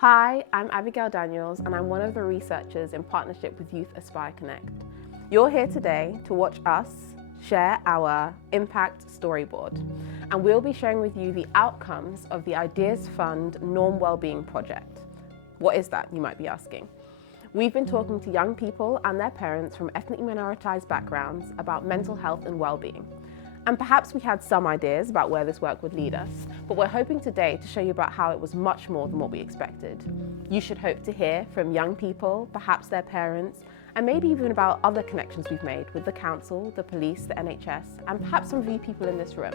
Hi, I'm Abigail Daniels and I'm one of the researchers in partnership with Youth Aspire Connect. You're here today to watch us share our impact storyboard, and we'll be sharing with you the outcomes of the Ideas Fund NORM Wellbeing Project. What is that, you might be asking? We've been talking to young people and their parents from ethnically minoritized backgrounds about mental health and well-being. And perhaps we had some ideas about where this work would lead us, but we're hoping today to show you about how it was much more than what we expected. You should hope to hear from young people, perhaps their parents, and maybe even about other connections we've made with the council, the police, the NHS, and perhaps some of you people in this room.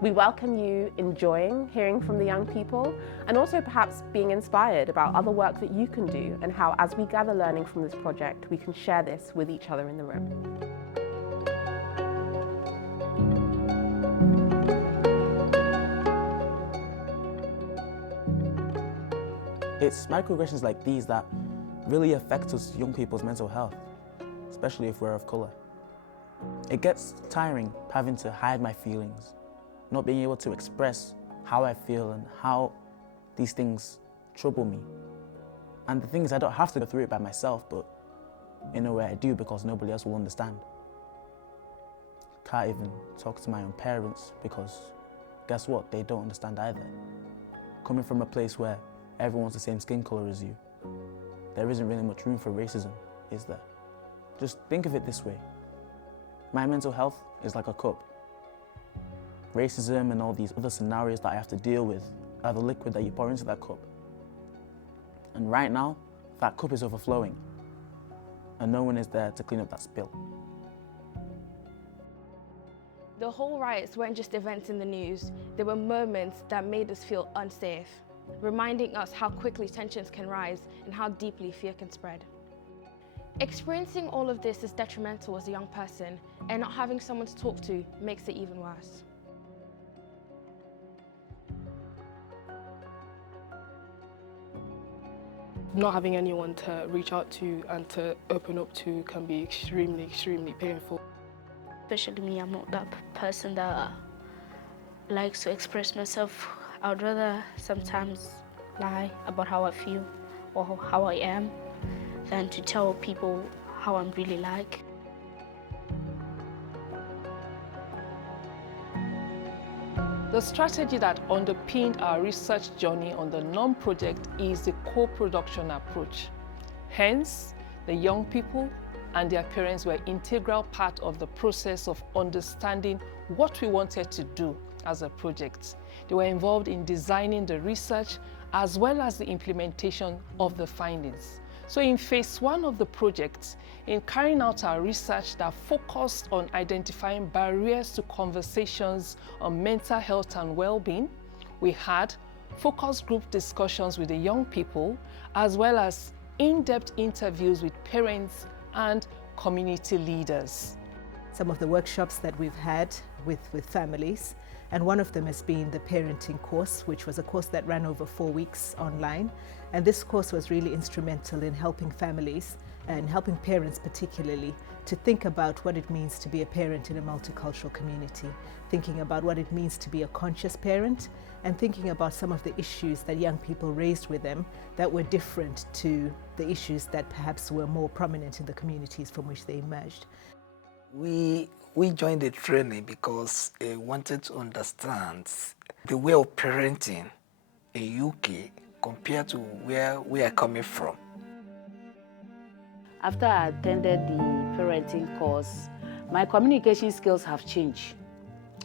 We welcome you enjoying hearing from the young people and also perhaps being inspired about other work that you can do and how, as we gather learning from this project, we can share this with each other in the room. It's microaggressions like these that really affect us young people's mental health, especially if we're of colour. It gets tiring having to hide my feelings, not being able to express how I feel and how these things trouble me. And the thing is, I don't have to go through it by myself, but in a way I do because nobody else will understand. Can't even talk to my own parents because guess what? They don't understand either. Coming from a place where everyone's the same skin colour as you, there isn't really much room for racism, is there? Just think of it this way. My mental health is like a cup. Racism and all these other scenarios that I have to deal with are the liquid that you pour into that cup. And right now, that cup is overflowing, and no one is there to clean up that spill. The whole riots weren't just events in the news, they were moments that made us feel unsafe, reminding us how quickly tensions can rise and how deeply fear can spread. Experiencing all of this is detrimental as a young person, and not having someone to talk to makes it even worse. Not having anyone to reach out to and to open up to can be extremely painful. Especially me, I'm not that person that likes to express myself. I would rather sometimes lie about how I feel or how I am than to tell people how I'm really like. The strategy that underpinned our research journey on the NORM project is the co-production approach. Hence, the young people and their parents were an integral part of the process of understanding what we wanted to do as a project. They were involved in designing the research as well as the implementation of the findings. So in phase one of the project, in carrying out our research that focused on identifying barriers to conversations on mental health and well-being, we had focus group discussions with the young people as well as in-depth interviews with parents and community leaders. Some of the workshops that we've had with families, and one of them has been the parenting course, which was a course that ran over 4 weeks online. And this course was really instrumental in helping families and helping parents particularly to think about what it means to be a parent in a multicultural community, thinking about what it means to be a conscious parent, and thinking about some of the issues that young people raised with them that were different to the issues that perhaps were more prominent in the communities from which they emerged. We joined the training because we wanted to understand the way of parenting in UK compared to where we are coming from. After I attended the parenting course, my communication skills have changed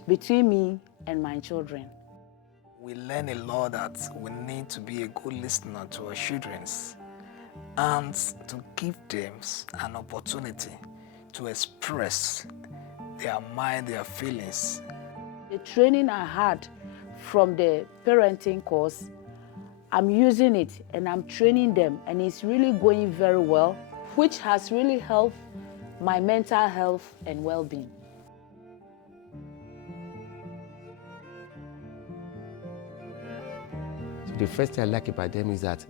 between me and my children. We learn a lot that we need to be a good listener to our children and to give them an opportunity to express their mind, their feelings. The training I had from the parenting course, I'm using it and I'm training them, and it's really going very well, which has really helped my mental health and well-being. So the first thing I like about them is that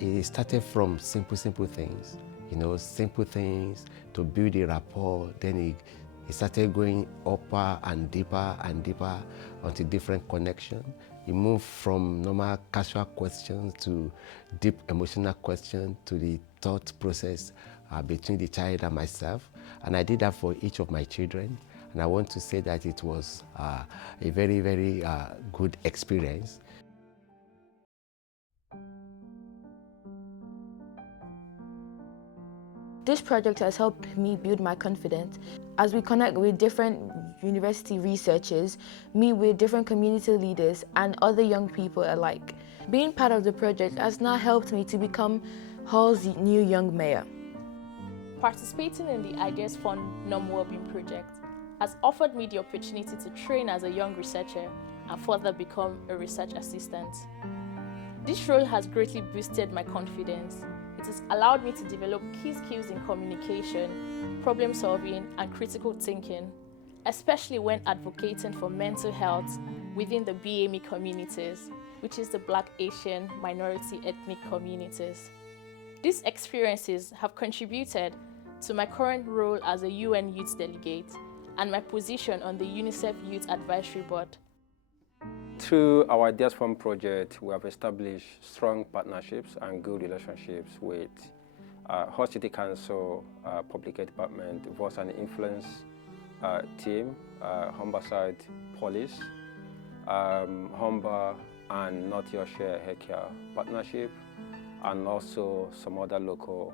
it started from simple things, simple things to build a rapport. Then it started going upper and deeper onto different connections. You move from normal casual questions to deep emotional questions to the thought process between the child and myself. And I did that for each of my children. And I want to say that it was a very, very good experience. This project has helped me build my confidence as we connect with different university researchers, meet with different community leaders and other young people alike. Being part of the project has now helped me to become Hull's new young mayor. Participating in the Ideas Fund NORM Wellbeing Project has offered me the opportunity to train as a young researcher and further become a research assistant. This role has greatly boosted my confidence. It has allowed me to develop key skills in communication, problem solving, and critical thinking, especially when advocating for mental health within the BAME communities, which is the Black, Asian, minority ethnic communities. These experiences have contributed to my current role as a UN Youth Delegate and my position on the UNICEF Youth Advisory Board. Through our Ideas Fund project, we have established strong partnerships and good relationships with Hull City Council, Public Health Department, Voice and Influence team, Humberside Police, Humber and North Yorkshire Healthcare Partnership, and also some other local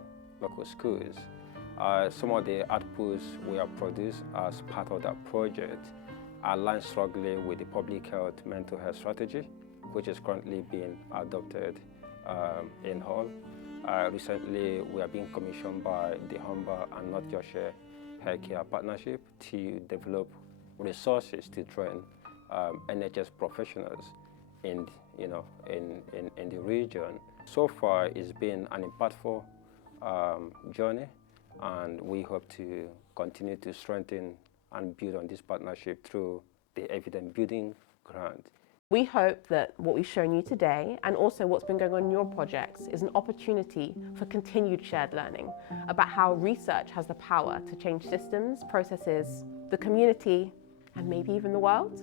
schools. Some of the outputs we have produced as part of that project align strongly with the public health mental health strategy, which is currently being adopted in Hull. Recently, we are being commissioned by the Humber and North Yorkshire Healthcare Partnership to develop resources to train NHS professionals in the region. So far, it's been an impactful journey, and we hope to continue to strengthen and build on this partnership through the Evidence Building Grant. We hope that what we've shown you today and also what's been going on in your projects is an opportunity for continued shared learning about how research has the power to change systems, processes, the community, and maybe even the world.